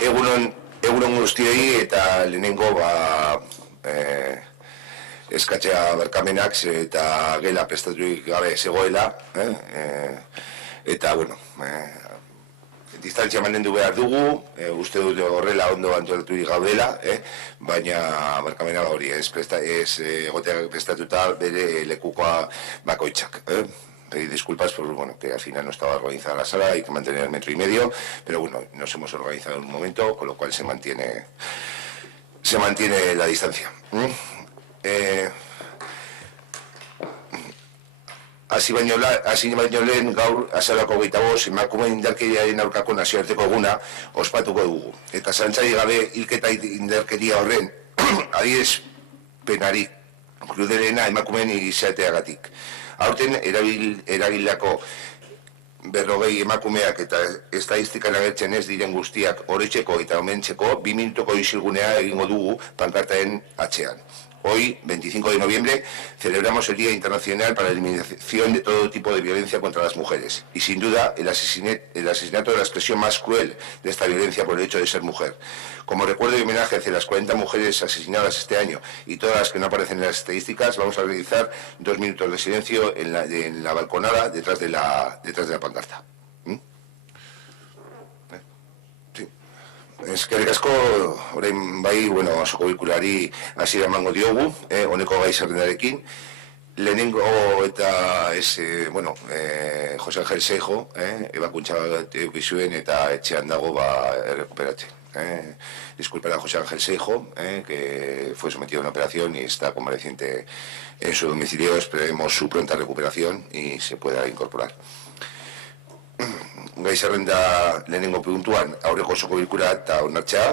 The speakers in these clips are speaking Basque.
Egunon guztiei eta lehenengo eskatzea barkamenak eta gela prestaturik gabe zegoela, eta, bueno, distantzia mantendu behar dugu, uste dut horrela ondo antolaturik gaudela, baina barkamena hori ez egotea prestatuta bere lekukoa bakoitzak. Pedir disculpas por, bueno, que al final no estaba organizada la sala, hay que mantener el 1,5 metros, pero bueno, nos hemos organizado en un momento, con lo cual se mantiene la distancia. Hasi baino lehen gaur azarako 25 emakumeen indarkeriaren aurkako nazioarteko eguna ospatuko dugu. Eta zalantzarik gabe hilketa indarkeria horren adierazpenari krudelena emakumeen izateagatik. Aurten eragildako 40 emakumeak eta estatistikan agertzen ez diren guztiak oroitzeko eta omentzeko 2 minutuko isilgunea egingo dugu pankartaren atzean. Hoy, 25 de noviembre, celebramos el Día Internacional para la Eliminación de todo tipo de violencia contra las mujeres. Y sin duda, el asesinato de la expresión más cruel de esta violencia por el hecho de ser mujer. Como recuerdo y homenaje hacia las 40 mujeres asesinadas este año y todas las que no aparecen en las estadísticas, vamos a realizar 2 minutos de silencio en la balconada detrás de la pancarta. Eskerrik asko, orain bai, osoko bilkurari hasiera emango diogu, honeko gai zerrendarekin. Lehenengo eta Jose Ángel Seijo, ebakuntza bat zuen eta etxean dago errekuperatzen. Disculpen a José Ángel Seijo, que fue sometido a una operación y está convaleciente en su domicilio. Esperemos su pronta recuperación y se pueda incorporar. Gai zerrenda lehenengo puntuan aurreko osoko bilkura eta onartzea,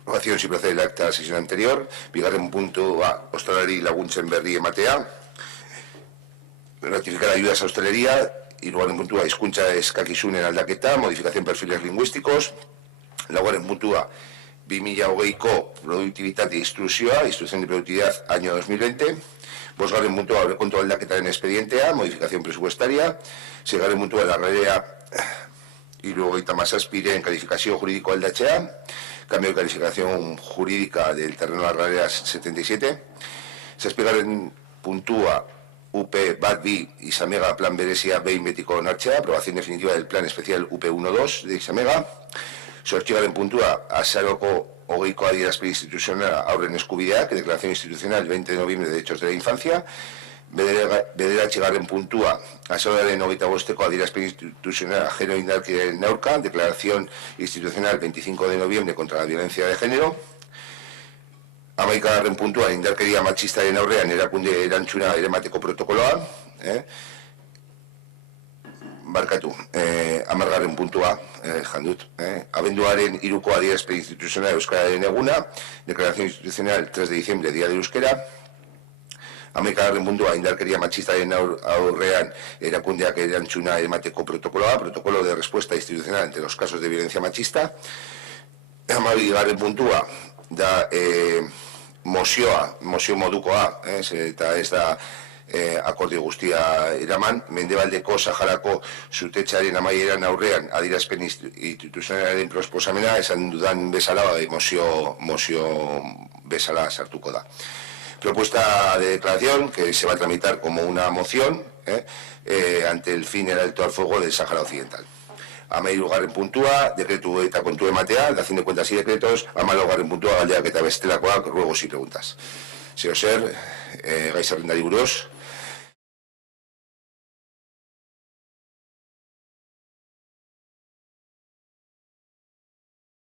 aprobación si procede el acta de la sesión anterior. Bigarren puntua, ostalari laguntzen berri ematea, ratificar ayudas a hostelería. Hirugarren puntua, hizkuntza eskakizunen aldaketa, modificación perfiles lingüísticos. Laugarren puntua, 2020ko productivitate instrukzioa, instrucción de productividad año 2020. Bosgarren puntua, aurrekontu aldaketaren expedientea, modificación presupuestaria. Seigarren puntua, larrarea 77 en calificación jurídico aldatzea, cambio de calificación jurídica del terreno de larrarea 77. Zazpigarren puntua, UP bat bi Izamega plan berezia behin betiko onartzea, aprobación definitiva del plan especial UP 1-2 de Izamega. Zortzigarren puntua, azaroko 20ko adierazpen institucional aurren eskubideak, declaración institucional 20 de noviembre de derechos de la infancia. Bederatzigarren puntua, azararen 25ko adierazpen institucional género indarkeriaren aurka, declaración institucional 25 de noviembre contra la violencia de género. 11garren puntua, indarkeria matxistaren aurrean erakunde erantzuna eramateko protokoloa. Barkatu, 10garren puntua, jandut, abenduaren 3ko adierazpen institucional euskararen eguna, declaración institucional 3 de diciembre, día de euskera. 11garren puntua, indarkeria matxistaren aurrean erakundeak erantzuna emateko protokoloa, protocolo de respuesta institucional ante los casos de violencia machista. 12garren puntua, da mozio modukoa, eta ez da akordio guztia eraman, Mendebaldeko Saharako zutetxaren amaieran aurrean adierazpen instituzionalaren proposamena, esan dudan bezala, mozio bezala sartuko da. Propuesta de declaración que se va a tramitar como una moción ante el fin del alto al fuego del Sáhara Occidental. 13garren puntua, dekretu eta kontu ematea, dación de cuentas y decretos. 14garren puntua, galdeak eta bestelakoak, ruegos y preguntas. Zer, gai zerrendari buruz.